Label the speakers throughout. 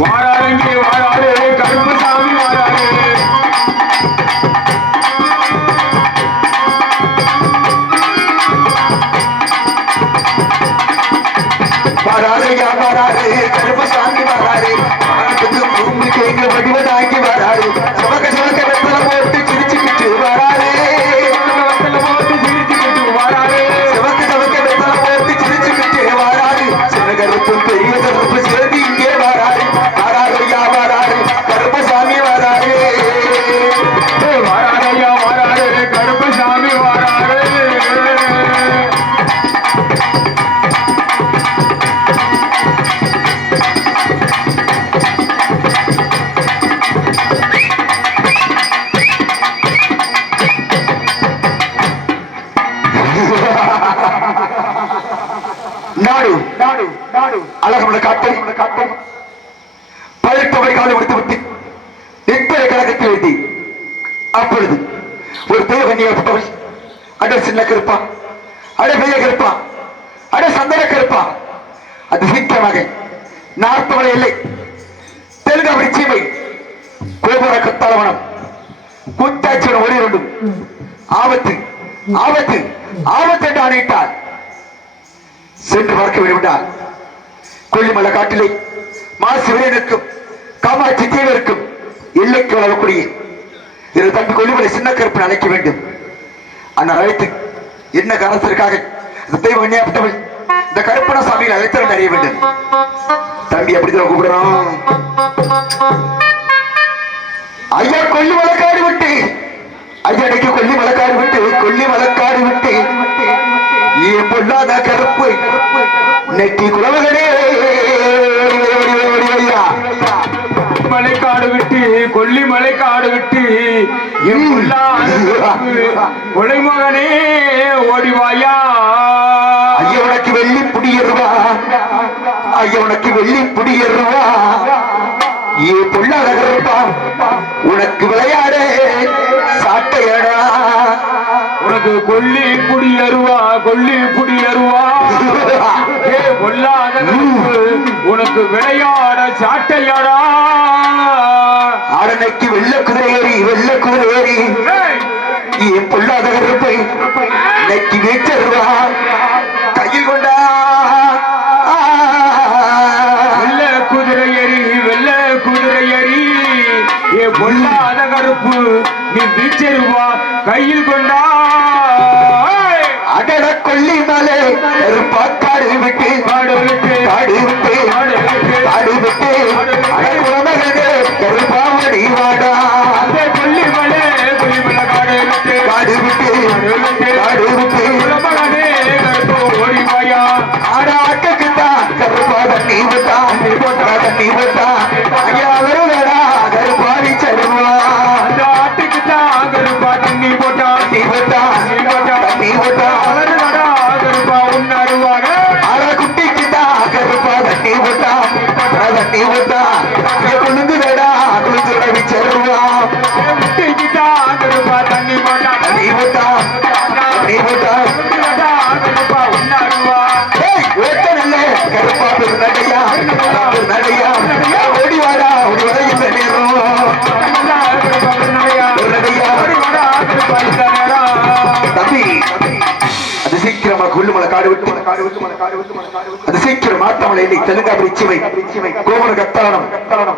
Speaker 1: வாராருங்க
Speaker 2: ஒரு சின்ன கருப்பா அட பெரிய கருப்பா அட சந்தன கருப்பா அது சீக்கிரமாக. நாற்பவளை இல்லை. தெலுங்காவடி சீமை கோபுர கத்தாளவனம். கூட்டாட்சியுடன் ஒளி ஆபத்து. ஆபத்து. ஆபத்து என்று ஆணையிட்டார். சென்று பார்க்க விரும்பினார். கொல்லிமலை காட்டிலே மா சிவனுக்கும் காமாட்சி தீவிற்கும் எல்லைக்கு வளரக்கூடிய இதில் தம்பி கொல்லிமலை சின்ன கருப்பை அழைக்க வேண்டும். அந்த அழைத்து என்ன காரணத்திற்காக? தெய்வ தெய்வம் இந்த கருப்பன சாமியில் அழைத்தவன் அறிய வேண்டும். தம்பி அப்படிதான் கூப்பிடுறோம் ஐயா கொல்லி மலக்காடு விட்டு. ஐயா அன்னைக்கு கொல்லி மலக்காடு விட்டு கொல்லி மலக்காடு விட்டு. ஏன் பொல்லாத கருப்பு. நெட்டி குலவகனே.
Speaker 1: மலைக்காடு விட்டு கொல்லி மலைக்காடு விட்டு. கொலைமகனே ஓடிவாயா
Speaker 2: உனக்கு வெள்ளி புடியருவா ஐயா உனக்கு வெள்ளி புடியருவா ஏ பொல்லாத கருப்பா உனக்கு விளையாட சாட்டையடா.
Speaker 1: உனக்கு கொல்லி புடி அருவா கொல்லி புடி அருவா ஏ பொல்லாத உனக்கு விளையாட சாட்டையாடா.
Speaker 2: ஆடனைக்கு வெள்ள குதிரை ஏறி வெள்ள குதிரை ஏறி என் பொல்லாத கருப்பை இன்னைக்கு வீச்சருவா கையில் கொண்டா.
Speaker 1: வெள்ள குதிரை எரி வெள்ள குதிரை எரி ஏ பொல்லாத கருப்பு நீ வீச்சருவா கையில் கொண்டா.
Speaker 2: அடட கொல்லி மலை கருப்பா காடு விட்டு
Speaker 1: காடு விட்டு
Speaker 2: காடு விட்டு
Speaker 1: காடு விட்டு
Speaker 2: காடு சீக்கிரமா கொல்லுமலை காடு விட்டு அது சீக்கிரம் இல்லை தெலுங்காபுரி சிவை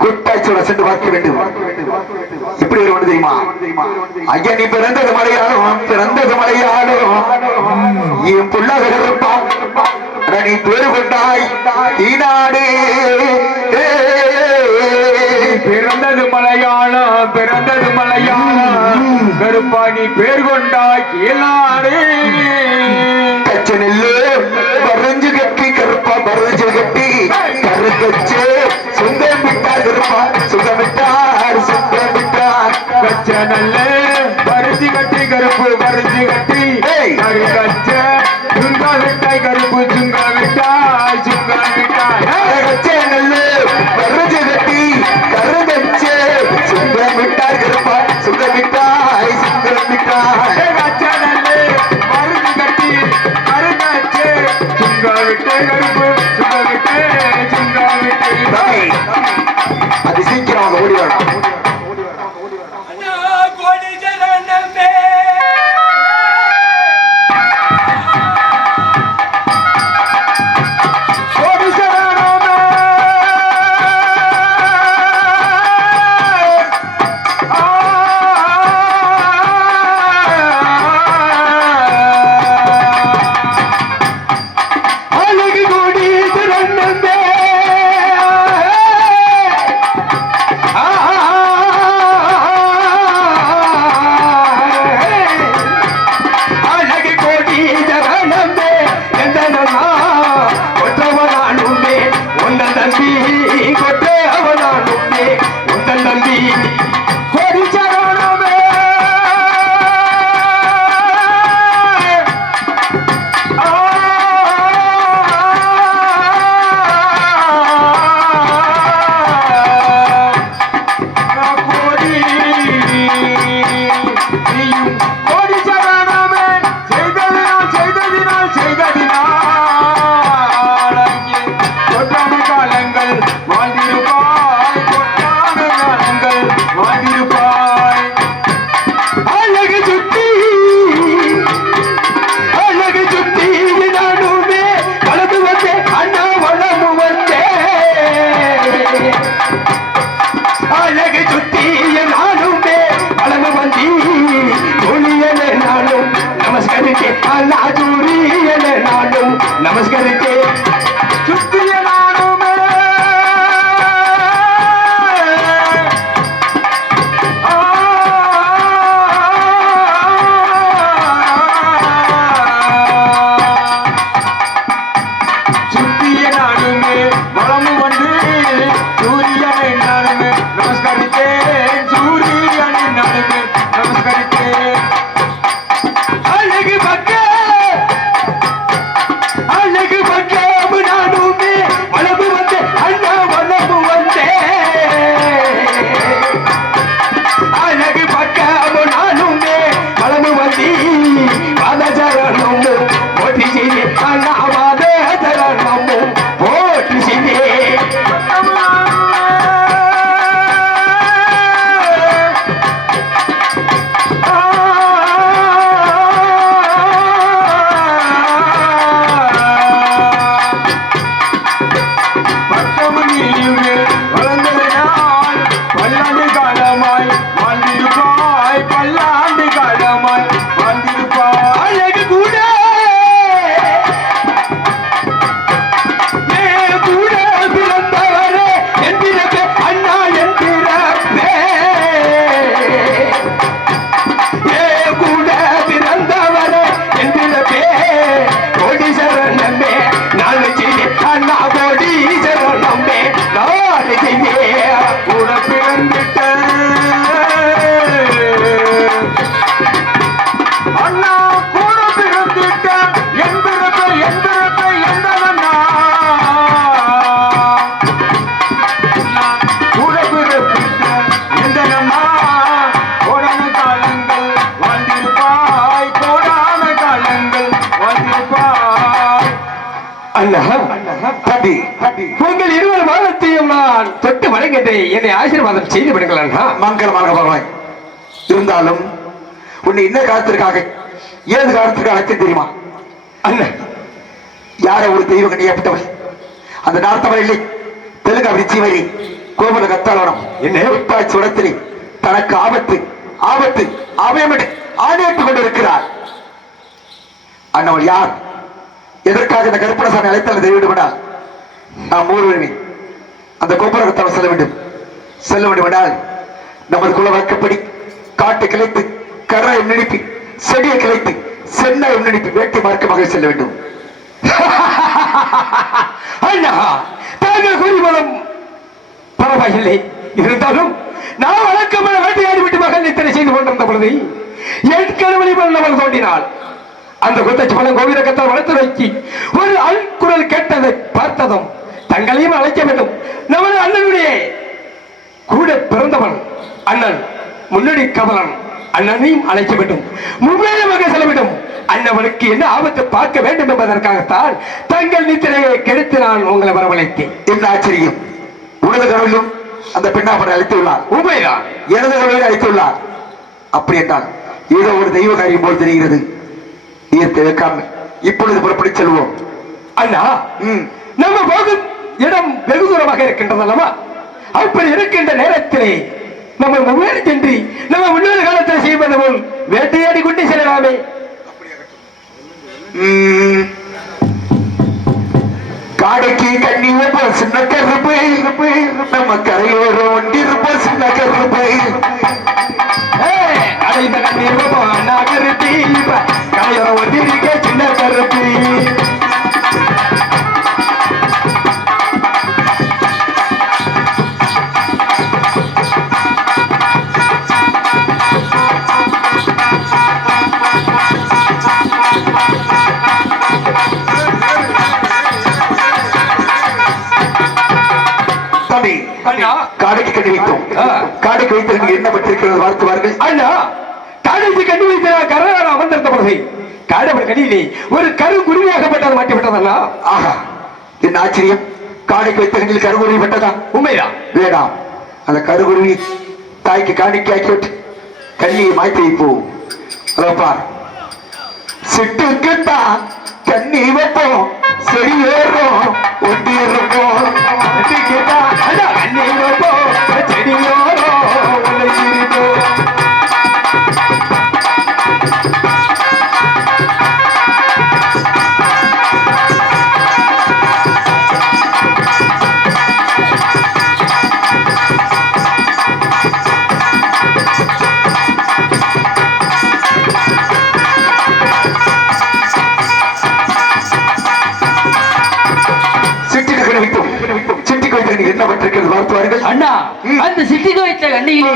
Speaker 2: கூட்டாட்சியோட சென்று பார்க்க வேண்டும். இப்படி ஒரு ஒன்று தெரியுமா? நீ பிறந்தது மலையாளம் பிறந்தது மலையாளம். என் புள்ளாக இருப்பா நீ பேரு கொண்டாய் ஈநாடு
Speaker 1: பிறந்தது மலையாளம் பிறந்தது மலையாளம். கருப்பா நீ பேர் கொண்டாய் கீழாடு
Speaker 2: கச்ச நெல்லு பறஞ்சு கட்டி கருப்பா பறஞ்சு கட்டி சுந்தரம் விட்டார் கருப்பா
Speaker 3: நமஸ்கரித்தே you. ஆசீர்வாதம் செய்து விடுங்கள்
Speaker 2: மங்களமாக பகவான். இருந்தாலும் உன்னை என்ன காலத்திற்காக ஏது காலத்திற்கு அழைத்தேன் தெரியுமா?
Speaker 3: அண்ணன்
Speaker 2: யார ஒரு தெய்வ கண்ணியப்பட்டவள் அந்த நார்த்தவள் இல்லை. தெலுங்கு ஜீவரி கோபுர கத்தாளனம்
Speaker 3: என்ன?
Speaker 2: சுடத்திலே தனக்கு ஆபத்து ஆபத்து அபயமிட்டு ஆணையிட்டுக் கொண்டிருக்கிறார். அண்ணவள் யார்? எதற்காக இந்த கருப்பணசாமி அழைத்தால் தெய்விடுவிடால் நாம் மூவருமே அந்த கோபுர கத்தாளம் செல்ல வேண்டும். செல்ல வேண்டும் என்றால் நமது குல வழக்கப்படி காட்டு கிளைத்து கரையை நினைப்பி செடியை கிளைத்து சென்னை நினைப்பி வேட்டை மார்க்கமாக செல்ல வேண்டும்.
Speaker 3: குறிமலம் பரவாயில்லை. இருந்தாலும் நாம் வழக்கமான வேட்டையாடி விட்டு மகன் இத்தனை செய்து கொண்டிருந்த பொழுது என் கணவனை மன்னவள் தோண்டினாள். அந்த குத்தச்சி பணம் கோவில கத்தால் வளர்த்து வைக்கி ஒரு அல் குரல் கேட்டதை பார்த்ததும் தங்களையும் அழைக்க வேண்டும். நமது அண்ணனுடைய கூட பிறந்தவன் அண்ணன் முன்னணி கமலன் அண்ணனையும் அழைக்க வேண்டும். முன்னேறமாக செல்ல வேண்டும். அண்ணவனுக்கு என்ன ஆபத்து பார்க்க வேண்டும் என்பதற்காகத்தான் தங்கள் நித்திரையை கெடுத்து நான் உங்களை வரவழைத்தேன்.
Speaker 2: என்ன ஆச்சரியம்? உனது கனவிலும் அந்த பெண்ணாப்பனை அழைத்துள்ளார்.
Speaker 3: உண்மைதான்
Speaker 2: எனது கழுவை அழைத்துள்ளார். அப்படி என்றால் ஏதோ ஒரு தெய்வ காரியம் போல் தெரிகிறது. ஈர்த்து வைக்காம இப்பொழுது புறப்படி செல்வோம்.
Speaker 3: அண்ணா நம்ம போகும் இடம் வெகு தூரமாக இருக்கின்றது அல்லவா அப்படி இருக்கின்ற நேரத்திலே நம்ம முன்னேறி சென்று நம்ம முன்னோர் காலத்தில் செய்வது போல் வேட்டையாடி கொண்டு செல்லலாமே.
Speaker 2: காடைக்கு கண்ணி சின்ன கருப்பு நம்ம வைத்தது என்ன பற்றிருக்கிறது வாழ்த்துவார்கள்
Speaker 3: அண்ணா காடைக்கு கண்டு வைத்த கரையோரம் அமர்ந்திருந்த பொழுது காடவர் கடியிலே ஒரு கரு குருவியாகப்பட்டது மாட்டிவிட்டதல்லா
Speaker 2: ஆஹா என்ன ஆச்சரியம்? காடைக்கு வைத்த கண்ணில் கருகுருவி பட்டதா?
Speaker 3: உண்மைதான்
Speaker 2: வேண்டாம் அந்த கருகுருவி தாய்க்கு காணிக்கை ஆக்கிவிட்டு கண்ணியை மாய்த்து வைப்போம் பார். சிட்டுக்குத்தான் கண்ணி வைப்போம் செடி ஏறும் ஒட்டி இருப்போம்
Speaker 3: கண்ணீர் வைப்போம்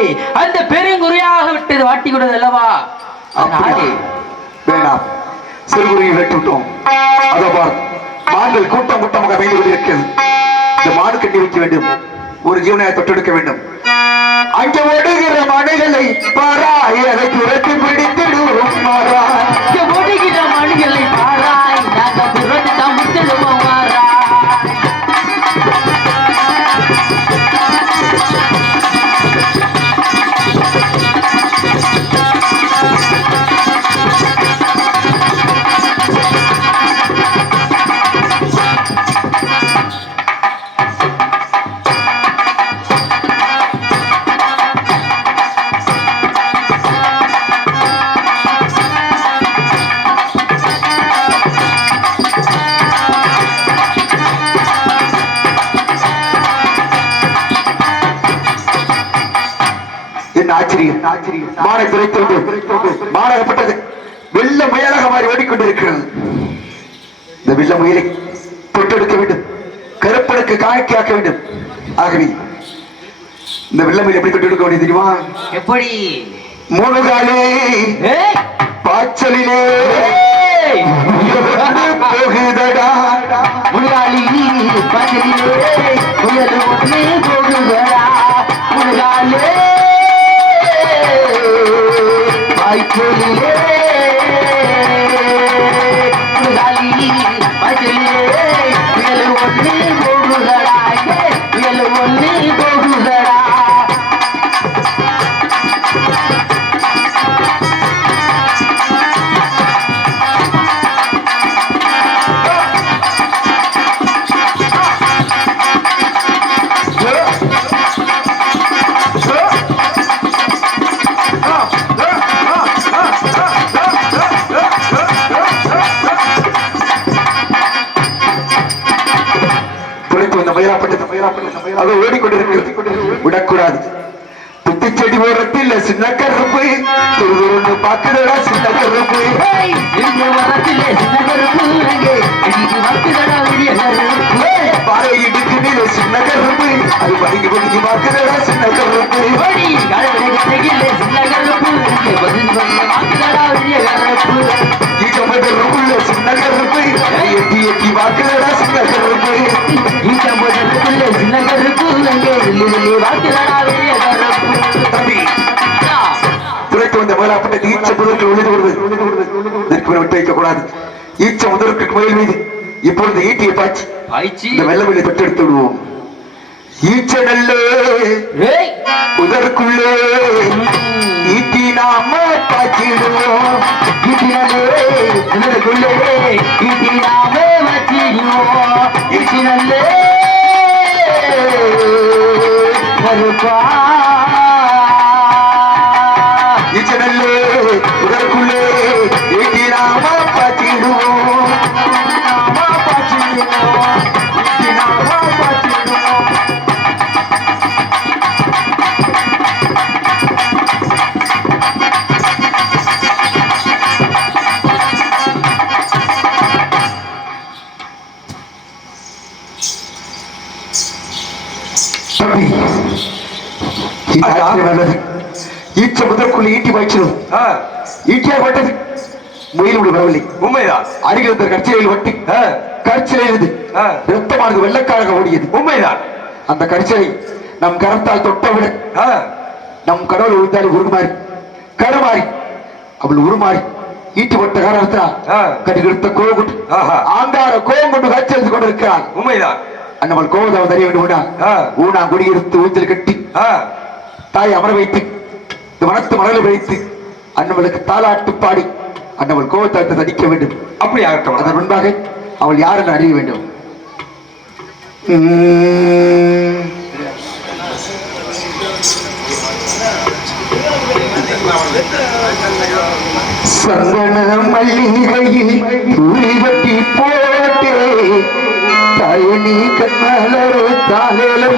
Speaker 4: கண்ணியிலே அந்த பெருங்குறியாக விட்டது வாட்டி கொடுது அல்லவா? அதனாலே
Speaker 2: அப்படியா? வேண்டாம் சிறுகுருவி வெட்டு விட்டோம் அதோ பார் மான்கள் கூட்டம் கூட்டமாக அமைந்து கொண்டிருக்கிறது. இந்த மாடு கட்டி வைக்க வேண்டும். ஒரு ஜீவனை தொட்டெடுக்க வேண்டும். அங்கே ஓடுகிற மனைகளை பாராய் அதை துரத்தி பிடித்திடுவோம் மாறாய்
Speaker 4: இங்க ஓடுகிற மணிகளை
Speaker 2: இந்த வெள்ள முயலை தொட்டெடுக்க வேண்டும். கருப்பனுக்கு காணிக்கையாக்க வேண்டும். ஆகவே இந்த வெள்ள முயல் எப்படி தொட்டெடுக்க வேண்டியது தெரியுமா?
Speaker 4: எப்படி?
Speaker 2: மூணு காலே
Speaker 4: ஏய்!
Speaker 2: பாய்ச்சலிலே! போகுதடா
Speaker 4: புயல் ஒன்று போகுதடா. முன்னாலே வாய்ச்சொல்லிலே
Speaker 2: சின்ன கருப்பு. துருதுருன்னு பாக்குறடா சின்ன கருப்பு.
Speaker 4: இந்த மரத்திலே சின்ன கருப்பு இடிக்கு வக்குதடா விடிய கருப்பு
Speaker 2: பாறை இடுக்கு சின்ன கருப்பு. அது பாக்குறடா சின்ன கருப்பு.
Speaker 4: ஓடி கடவுளை கதையிலே சின்ன கருப்பு அங்கே பதில் சொல்ல வாக்குதடா விடிய கருப்பு
Speaker 2: வந்த வேளாப்பட்டை ஈச்ச முதற்கு ஒளிந்து விடுவது இதற்கு மேல் விட்டு வைக்கக்கூடாது ஈச்ச முதற்கு முயல் மீது இப்பொழுது ஈட்டியை பாய்ச்சி
Speaker 4: பாய்ச்சி.
Speaker 2: இந்த வெள்ள வெளியை தொட்டெடுத்து விடுவோம். ஈச்சடல்லே உதற்குள்ளே ஈட்டி நாம பாய்ச்சிடுவோம். ஈட்டினல்லே உதற்குள்ளே ஈட்டி நல்ல முயல் விடு வரவில்லை
Speaker 1: உண்மைதான்
Speaker 2: அருகில் இருந்த கற்சிலையில் வட்டி
Speaker 1: ஆ,
Speaker 2: கற்சிலையிலிருந்து
Speaker 1: ஆ.
Speaker 2: ரத்தமானது வெள்ளக்காரக ஓடியது
Speaker 1: உண்மைதான்
Speaker 2: அந்த கற்சிலை நம் கரத்தால் தொட்டவுடன்
Speaker 1: ஆ,
Speaker 2: நம் கடவுள் உறுத்தாடி உருமாறி கருமாறி அவள் உருமாறி ஈட்டி போட்ட காரணத்தினால்
Speaker 1: ஆ.
Speaker 2: கடுகெடுத்த கோகுண்டு
Speaker 1: ஆஹா.
Speaker 2: ஆங்கார கோகுண்டு காட்சி கொண்டிருக்கிறான்
Speaker 1: உண்மைதான்
Speaker 2: அண்ணவள் கோவதாவை தெரிய வேண்டும். ஊனா குடியிருத்து ஊஞ்சல் கட்டி தாய் அமர வைத்து இந்த வனத்து மணலை வைத்து அண்ணவளுக்கு தாலாட்டு பாடி அண்ணவள் கோவத்தாத்தை தடிக்க வேண்டும்.
Speaker 1: அப்படி ஆகட்டும்.
Speaker 2: அதன் முன்பாக அவள் யார் என்று அறிய வேண்டும். உம். சந்தன மல்லிகையில் கட்டி போட்டே தாயணி கண்ணலோ தாலேலே